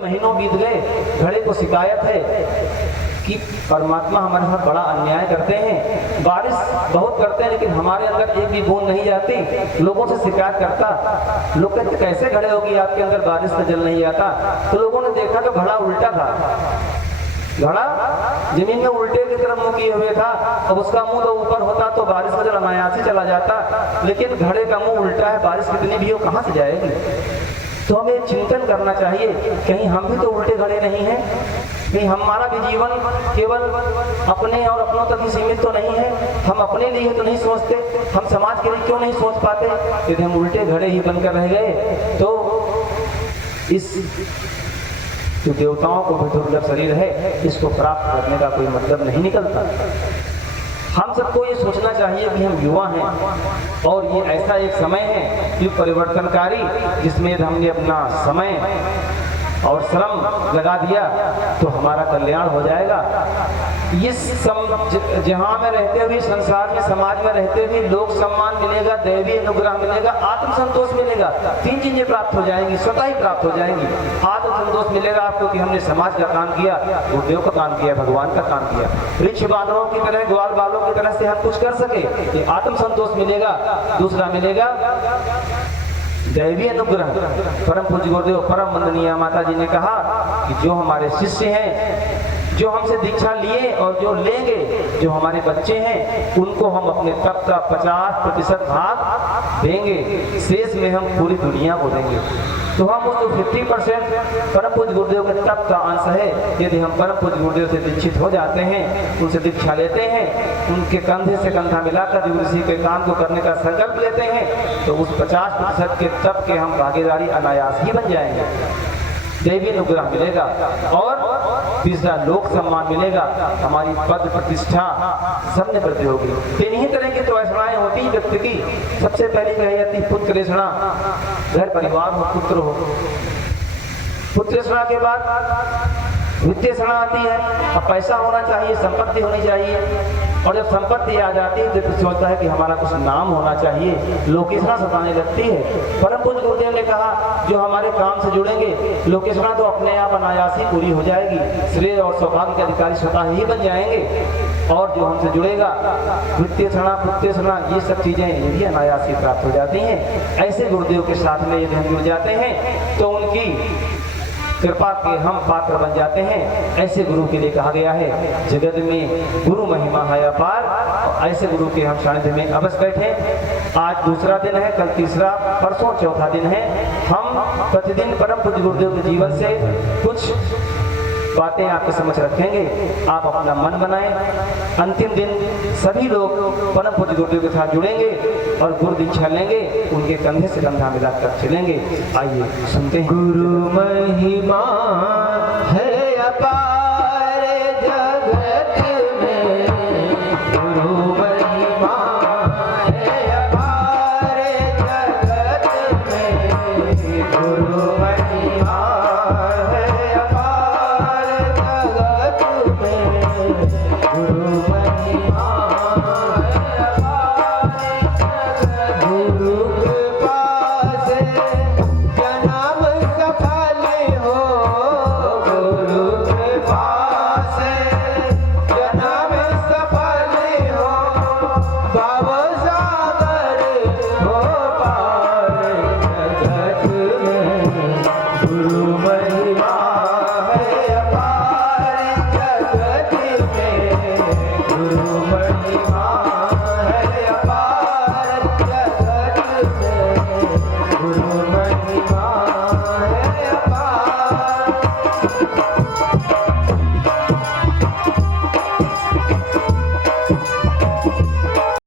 महीनों बीत गए, घड़े को शिकायत है कि परमात्मा हमारे साथ बड़ा अन्याय करते हैं, बारिश बहुत करते हैं लेकिन हमारे अंदर एक भी बूंद नहीं जाती। लोगों से शिकायत करता, लोग कहते कैसे घड़े होगी आपके अंदर बारिश से जल नहीं आता। तो लोगों ने देखा तो घड़ा उल्टा था, घड़ा जमीन में उल्टे की तरफ मुंह किए हुए था। अब उसका मुंह तो ऊपर होता तो बारिश का जल अनायास ही चला जाता, लेकिन घड़े का मुंह उल्टा है, बारिश कितनी भी हो कहाँ से जाएगी। तो हमें चिंतन करना चाहिए, कहीं हम भी तो उल्टे घड़े नहीं हैं, कहीं हमारा भी जीवन केवल अपने और अपनों तक ही सीमित तो नहीं है। हम अपने लिए तो नहीं सोचते, हम समाज के लिए क्यों नहीं सोच पाते। यदि हम उल्टे घड़े ही बनकर रह गए तो इस जो देवताओं को भी दुर्लभ शरीर है, इसको प्राप्त करने का कोई मतलब नहीं निकलता। हम सबको ये सोचना चाहिए कि हम युवा हैं और ये ऐसा एक समय है युग परिवर्तनकारी, जिसमें हमने अपना समय और श्रम लगा दिया तो हमारा कल्याण हो जाएगा। इस जहां में रहते हुए, संसार में, समाज में रहते हुए लोक सम्मान मिलेगा, दैवीय अनुग्रह मिलेगा, आत्म संतोष मिलेगा। तीन चीजें प्राप्त हो जाएंगी, स्वतः ही प्राप्त हो जाएंगी। आत्म संतोष मिलेगा आपको कि हमने समाज का काम किया, गुरुदेव का काम किया, भगवान का काम किया। वृक्ष बानरों की तरह, ग्वाल बालों की तरह से हम कुछ कर सके, ये आत्म संतोष मिलेगा। दूसरा मिलेगा दैवीय अनुग्रह। परम पूज्य गुरुदेव परम वंदनीय माता जी ने कहा कि जो हमारे शिष्य हैं, जो हमसे दीक्षा लिए और जो लेंगे, जो हमारे बच्चे हैं, उनको हम अपने तप का 50% भाग देंगे, शेष में हम पूरी दुनिया को देंगे। तो हम उस जो 50% परम पूज्य गुरुदेव के तप का अंश है, यदि हम परम पूज्य गुरुदेव से दीक्षित हो जाते हैं, उनसे दीक्षा लेते हैं, उनके कंधे से कंधा मिलाकर ऋषि के काम को करने का संकल्प लेते हैं, तो उस 50% के तप के हम भागीदारी अनायास ही बन जाएंगे। देवी अनुग्रह मिलेगा और तीसरा लोक सम्मान मिलेगा, हमारी पद प्रतिष्ठा सब में वृद्धि होगी। तीन ही तरह की तो ऐसाएं होती है व्यक्ति की। सबसे पहली कही जाती पुत्रेषणा, घर परिवार हो, पुत्र हो। पुत्रेषणा के बाद वित्तेषणा आती है, अब पैसा होना चाहिए, संपत्ति होनी चाहिए। और जब संपत्ति आ जाती है तो सोचता है कि हमारा कुछ नाम होना चाहिए, लोकेशना सताने लगती है। परम पूज्य गुरुदेव ने कहा जो हमारे काम से जुड़ेंगे, लोकेशना तो अपने आप अनायास ही पूरी हो जाएगी, श्रेय और सौभाग्य के अधिकारी स्वतः ही बन जाएंगे। और जो हमसे जुड़ेगा वित्तेषणा, पुत्रेषणा, ये सब चीजें ये भी अनायास ही प्राप्त हो जाती हैं। ऐसे गुरुदेव के साथ में यदि हम जुड़ जाते हैं तो उनकी कृपा के हम पात्र बन जाते हैं। ऐसे गुरु के लिए कहा गया है जगत में गुरु महिमा है अपार, और ऐसे गुरु के हम सानिध्य में अवश्य बैठे। आज दूसरा दिन है, कल तीसरा, परसों चौथा दिन है। हम प्रतिदिन परम पूज्य गुरुदेव के जीवन से कुछ बातें आपके समझ रखेंगे, आप अपना मन बनाएं। अंतिम दिन सभी लोग परम पूज्य गुरुदेव के साथ जुड़ेंगे और गुरु दीक्षा लेंगे, उनके कंधे से कंधा मिलाकर चलेंगे। आइए सुनते हैं। गुरु महिमा है अपार जगत में, गुरु महिमा है अपार जगत में, गुरु महिमा है अपार जगत में, गुरु महिमा है अपार जगत में। गुरु कृपा से जन्म सफल हो, गुरु कृपा से जन्म सफल हो, भव सागर हो पार जगत में, गुरु महिमा है अपार जगत में, गुरु महिमा